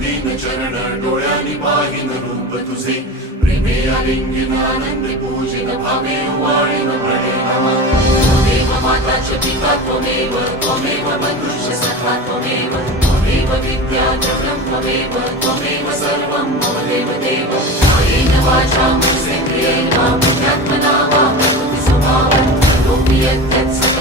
दीन चरण डोळ्यांनी पाहिन रूप तुझे प्रेमे आलिंगन आनंद पूजन भावे वाळीन प्रणय नमा त्वमेव माताच पिता त्वमेव त्वमेव बंधुश्च सखा त्वमेव त्वमेव विद्या जगं त्वमेव त्वमेव सर्वं मम देवदेव कायेन वाचा मनसेन्द्रियेण बुद्ध्यात्मना वा प्रकृति स्वभावं करोमि यत्